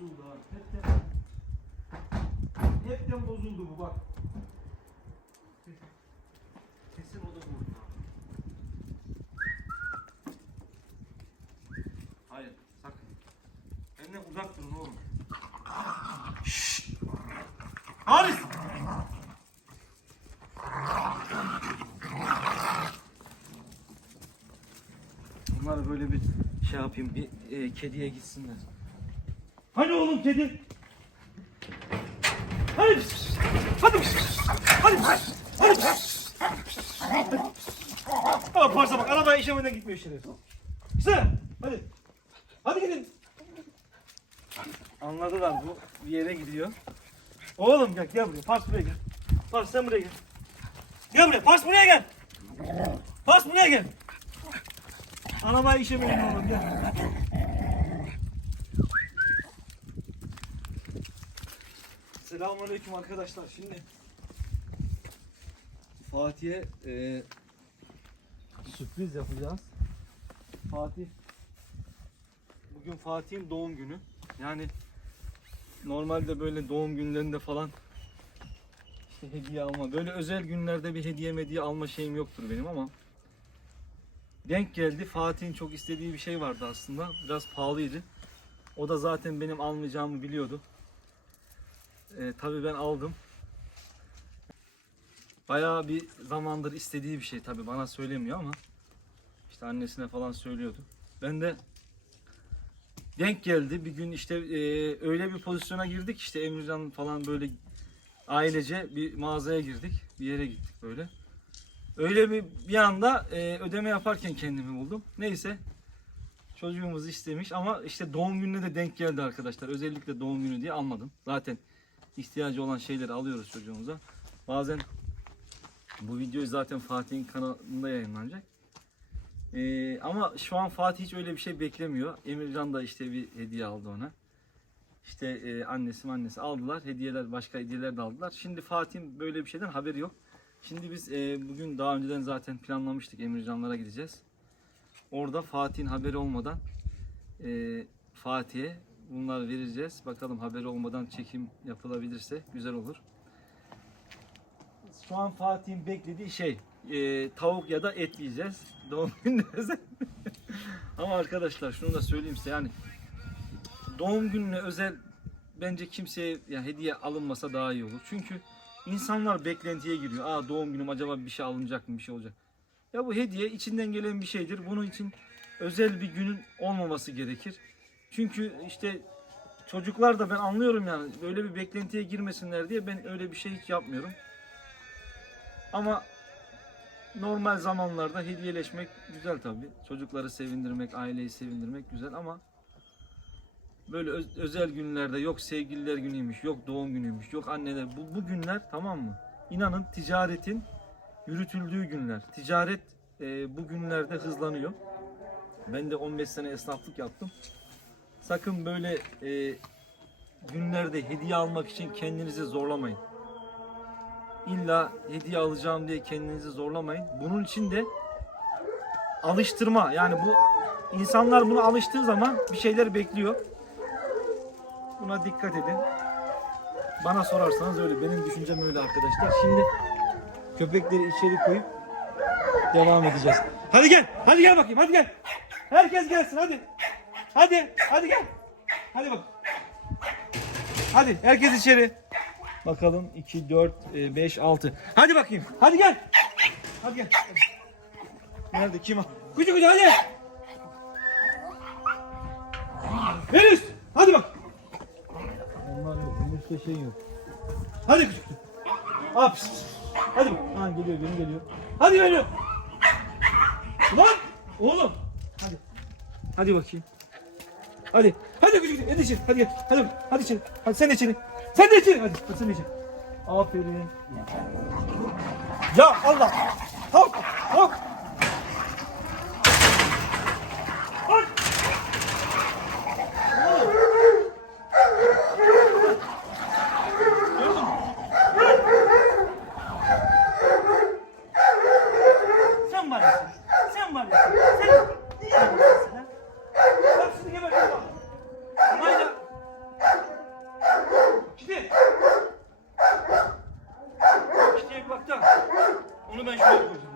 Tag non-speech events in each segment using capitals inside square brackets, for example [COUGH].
bozuldu ha. Hepten, hepten bozuldu bu bak. Kesin o da vurdu ha. Hayır sakın. Benden uzak durun oğlum. Haris! Bunlar böyle bir şey yapayım, bir e, kediye gitsinler. Hani oğlum kedi? Hadi! Hadi! Hadi! Hadi! Ama parça bak, arabaya işemeden gitmiyor işleri. Güzel, hadi. Hadi gidin. Anladılar bu bir yere gidiyor. Oğlum gel, gel buraya, Pars buraya gel. Pars sen buraya gel. Gel buraya, Pars buraya gel. Pars buraya gel. Arabayı işemeyin oğlum gel. Selamünaleyküm arkadaşlar. Şimdi Fatih'e e, sürpriz yapacağız. Fatih bugün Fatih'in doğum günü. Yani normalde böyle doğum günlerinde falan işte hediye alma. Böyle özel günlerde bir hediye hediye alma şeyim yoktur benim ama denk geldi. Fatih'in çok istediği bir şey vardı aslında. Biraz pahalıydı. O da zaten benim almayacağımı biliyordu. Ee, tabii ben aldım. Bayağı bir zamandır istediği bir şey tabii bana söylemiyor ama işte annesine falan söylüyordu. Ben de denk geldi. Bir gün işte e, öyle bir pozisyona girdik işte Emircan falan böyle ailece bir mağazaya girdik. Bir yere gittik böyle. Öyle bir bir anda e, ödeme yaparken kendimi buldum. Neyse çocuğumuz istemiş ama işte doğum gününe de denk geldi arkadaşlar. Özellikle doğum günü diye almadım. Zaten ihtiyacı olan şeyleri alıyoruz çocuğumuza. Bazen bu videoyu zaten Fatih'in kanalında yayınlanacak. E, ama şu an Fatih hiç öyle bir şey beklemiyor. Emircan da işte bir hediye aldı ona. İşte e, annesi annesi aldılar. Hediyeler başka hediyeler de aldılar. Şimdi Fatih'in böyle bir şeyden haberi yok. Şimdi biz e, bugün daha önceden zaten planlamıştık Emircanlara gideceğiz. Orada Fatih'in haberi olmadan e, Fatih'e bunları vereceğiz. Bakalım haberi olmadan çekim yapılabilirse güzel olur. Şu an Fatih'in beklediği şey e, tavuk ya da et yiyeceğiz. [LAUGHS] Doğum günü özel. Ama arkadaşlar şunu da söyleyeyim size yani doğum gününe özel bence kimseye ya hediye alınmasa daha iyi olur. Çünkü İnsanlar beklentiye giriyor. Aa doğum günüm acaba bir şey alınacak mı bir şey olacak. Ya bu hediye içinden gelen bir şeydir. Bunun için özel bir günün olmaması gerekir. Çünkü işte çocuklar da ben anlıyorum yani böyle bir beklentiye girmesinler diye ben öyle bir şey hiç yapmıyorum. Ama normal zamanlarda hediyeleşmek güzel tabii. Çocukları sevindirmek, aileyi sevindirmek güzel ama böyle öz- özel günlerde yok sevgililer günüymüş, yok doğum günüymüş, yok anneler. Bu, bu günler tamam mı? İnanın ticaretin yürütüldüğü günler. Ticaret e, bu günlerde hızlanıyor. Ben de 15 sene esnaflık yaptım. Sakın böyle e, günlerde hediye almak için kendinizi zorlamayın. İlla hediye alacağım diye kendinizi zorlamayın. Bunun için de alıştırma yani bu insanlar buna alıştığı zaman bir şeyler bekliyor. Buna dikkat edin. Bana sorarsanız öyle. Benim düşüncem öyle arkadaşlar. Şimdi köpekleri içeri koyup devam edeceğiz. Hadi gel. Hadi gel bakayım. Hadi gel. Herkes gelsin hadi. Hadi. Hadi gel. Hadi bak. Hadi herkes içeri. Bakalım 2 4 5 6. Hadi bakayım. Hadi gel. Hadi gel. Nerede kim? Kucu kucu hadi. Venüs. Hadi bak. Onlar yok. Venüs'te şey yok. Hadi küçük. Hop. Hadi bak. Ha geliyor benim geliyor. Hadi geliyor. Lan oğlum. Hadi. Hadi bakayım. Hadi. Hadi küçük. Hadi içeri. Hadi gel. Hadi. Hadi içeri. Hadi sen de içeri. Sen de içeri. Hadi. Hadi sen de içeri. Aferin. Ya Allah. Hop. Hop. Ben şuraya koyacağım.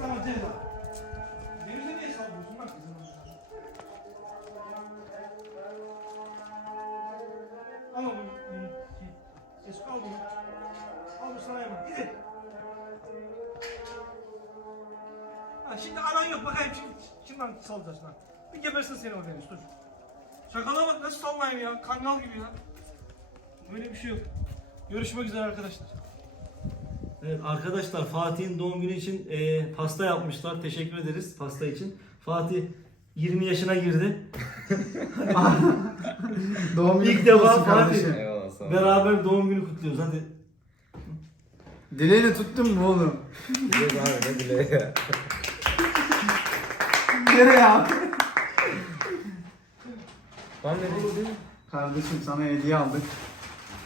Tamam ceza. Denize niye sallıyorsun bak kızım? Al bunu. Es al bunu. Al bu sana hemen. Gidin. Ha, şimdi aran yok bakayım şimdi kimden salacağız lan. Bir gebersin seni o deniz dur. Şakala bak nasıl sallayayım ya kangal gibi ya. Böyle bir şey yok. Görüşmek üzere arkadaşlar. Evet arkadaşlar Fatih'in doğum günü için e, pasta yapmışlar. Teşekkür ederiz pasta için. Fatih 20 yaşına girdi. [LAUGHS] Doğum günü İlk kutlu defa olsun kardeşim. Fatih. Eyvallah sağ ol. Beraber doğum günü kutluyoruz hadi. Dileğini tuttun mu oğlum? Dilek abi ne dileği ya. Nereye abi? Ne diyorsun? Kardeşim sana hediye aldık.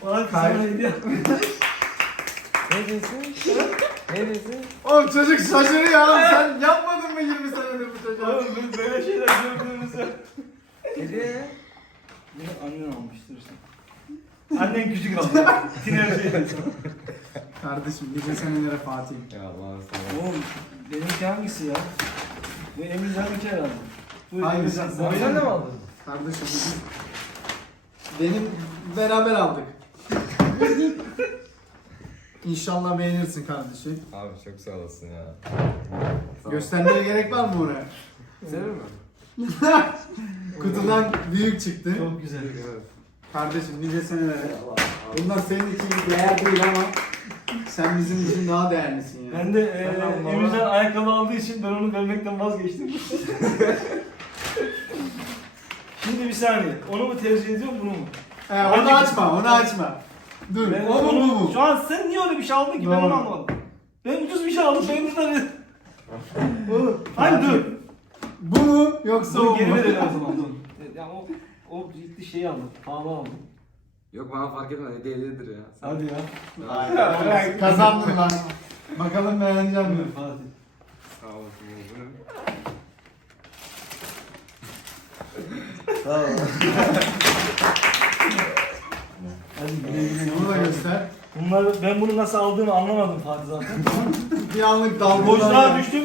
Hayır. sana hediye. [LAUGHS] Ne diyorsun? ne diyorsun? Oğlum çocuk şaşırıyor oğlum. Sen yapmadın mı 20 senedir bu çocuğa? Oğlum biz böyle şeyler gördüğümüzde. Hediye ya. Bunu annen almıştır işte. Annen küçük aldı. [LAUGHS] Tiner şey. Kardeşim nice senelere Fatih. Ya Allah'ım ol. Oğlum benimki hangisi ya? Bu Emir Can'ınki herhalde. Bu Hangisi? Sen- Sen de mi aldın? Kardeşim. Benim beraber aldık. İnşallah beğenirsin kardeşim. Abi çok sağ olasın ya. Göstermeye gerek var mı oraya? Sever mi? Kutudan büyük çıktı. Çok güzel. Evet. Kardeşim nice senelere. Bunlar senin için değer değil ama sen bizim için daha değerlisin ya. Ben de e, Tamam, baba. Emir Can ayakkabı aldığı için ben onu vermekten vazgeçtim. [LAUGHS] Şimdi bir saniye. Onu mu tercih ediyorum bunu mu? He, onu açma, onu açma. Dur, Ben o mu onu- bu mu? Şu an sen niye öyle bir şey aldın ki ben Doğru. onu anlamadım. Ben ucuz bir şey aldım ben burada [LAUGHS] Hani dur. Bu mu yoksa o mu? geri verelim [LAUGHS] o zaman dur. Ya o, o ciddi şeyi aldım. Pahalı aldım. Yok bana fark etmez hediye hediyedir ya. Sen- Hadi ya. Ay, ay, Kazandın lan. Bakalım beğenecek mi? Fatih. Sağ olasın. Bu ne? Hadi güle güle. Bunu da göster. Bunları ben bunu nasıl aldığımı anlamadım Fatih zaten. [LAUGHS] Bir anlık dalga. Boşluğa düştüm.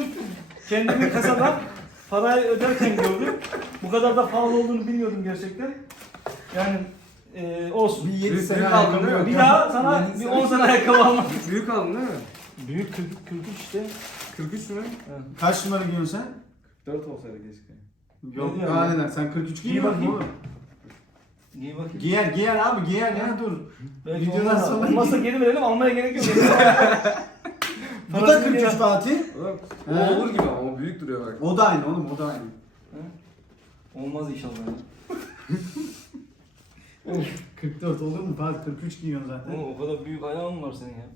Kendimi kasada parayı öderken gördüm. Bu kadar da pahalı olduğunu bilmiyordum gerçekten. Yani e, olsun. Bir 7 Büyük sene büyük aldın değil mi? yok. Bir daha sana bir sene- 10 sene ayakkabı almam. [LAUGHS] Büyük aldın değil mi? Büyük 40, 43 işte. 43 mü? Kaç numara giyiyorsun sen? 4 olsaydı keşke. Yok Ne daha ya? neler sen 43 Giy musun bakayım. oğlum? Giy bakayım. Giyer giyer abi giyer ya dur. Belki Videodan olmaz. sonra Olmazsa giy. geri verelim almaya gerek yok. [LAUGHS] Bu da Parasını 43 geri- Fatih. Oğlum He. o olur gibi ama o büyük duruyor bak. O da aynı oğlum o da aynı. Olmaz inşallah. ya. [LAUGHS] 44 olur mu Fatih 43 giyiyorsun zaten. Oğlum o kadar büyük ayağın var senin ya.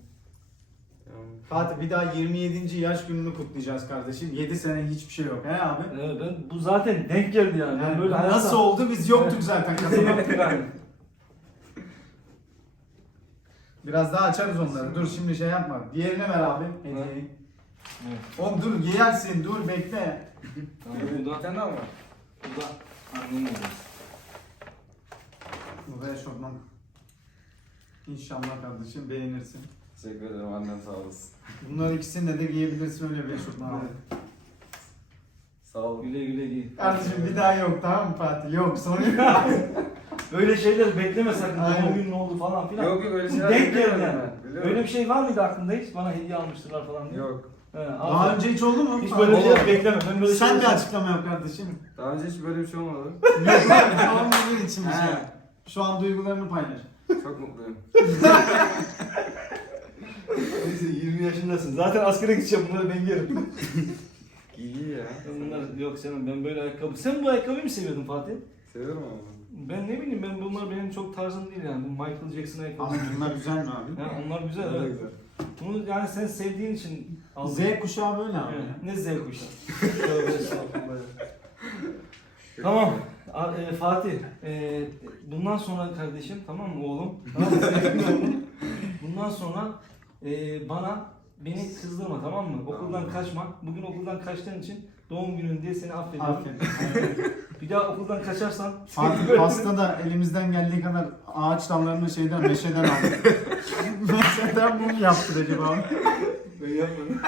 Fatih bir daha 27. yaş gününü kutlayacağız kardeşim. 7 sene hiçbir şey yok he abi. Evet, ben bu zaten denk geldi yani. Ben Yani böyle nasıl hayatta- oldu biz yoktuk zaten de yani. [LAUGHS] Biraz daha açarız onları. Dur şimdi şey yapma. Diğerine ver abi hediyeyi. Evet. Oğlum dur giyersin dur bekle. Tamam, bu da, mı var? bu da annenin hediyesi. Bu da eşofman. İnşallah kardeşim beğenirsin. Teşekkür ederim annem sağ olasın. Bunlar ikisini de giyebilirsin öyle bir eşofman. abi. Sağ ol. Güle güle giy. Kardeşim bir daha yok tamam mı Fatih? Yok sonu [LAUGHS] yok. Öyle şeyler bekleme sakın. Aynen. Doğum günün oldu falan filan. Yok yok öyle şeyler denk geldi yani. Öyle bir şey var mıydı aklında hiç? Bana hediye almıştırlar falan diye. Yok. He, Daha önce hiç oldu mu? Hiç böyle bir şey bekleme. Ben böyle Sen şeyler- de açıklama yap kardeşim. Daha önce hiç böyle bir şey olmadı. [LAUGHS] Yok abi olmadığın için bir şey. He. yap. Şu an duygularını paylaş. Çok mutluyum. [LAUGHS] Neyse 20 yaşındasın. Zaten askere gideceğim bunları ben giyerim. [LAUGHS] İyi ya. Bunlar yok canım ben böyle ayakkabı. Sen bu ayakkabıyı mı seviyordun Fatih? Seviyorum ama. Ben ne bileyim ben bunlar benim çok tarzım değil yani. Bu Michael Jackson Ama ayakkabısı. bunlar güzel mi abi? Ha, onlar güzel evet. güzel. Bunu yani sen sevdiğin için aldın. Z kuşağı böyle abi. Evet, Ne Z kuşağı. [LAUGHS] Tövbe estağfurullah ya. Tamam. A- e, Fatih, e, bundan sonra kardeşim tamam mı oğlum? Tamam mı? Sevgili [LAUGHS] oğlum. bundan sonra e, bana beni kızdırma tamam mı? Okuldan kaçma. Bugün okuldan kaçtığın için doğum günün diye seni affediyorum. Aferin. [LAUGHS] Bir daha okuldan kaçarsan [LAUGHS] Artık pasta da elimizden geldiği kadar ağaç dallarını şeyden meşeden aldık. [LAUGHS] meşeden mum yaptı acaba? Ben yapmadım.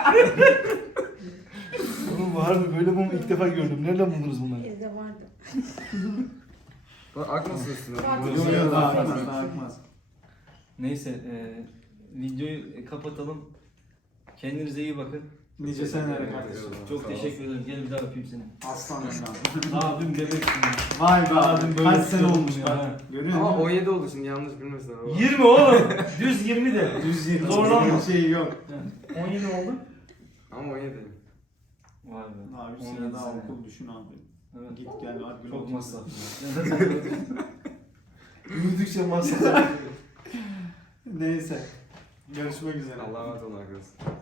Oğlum var mı? Böyle mum ilk defa gördüm. Nereden buldunuz bunları? Evde vardı. Bak akmasın üstüne. Yok yok daha yapar. akmaz daha akmaz. Neyse e, videoyu kapatalım. Kendinize iyi bakın. Nice senelere kardeşim. Çok teşekkür ederim. Gel bir daha öpeyim seni. Aslan evladım. [LAUGHS] Abim bebeksin ya. Vay be Abim abi böyle kaç sene istiyordum olmuş ya. Görüyor Ama musun? 17 oldu şimdi yanlış bilmesinler. baba. 20 oğlum. Düz 20 de. [LAUGHS] 120 Zorlanma. bir şey yok. 17 oldu. Ama 17. Vay be. Abi bir 17 sene daha okul düşün abi. Evet. Git gel var. Çok masraflı. [LAUGHS] Büyüdükçe masraflı. Neyse. Görüşmek üzere. Allah'a emanet olun arkadaşlar.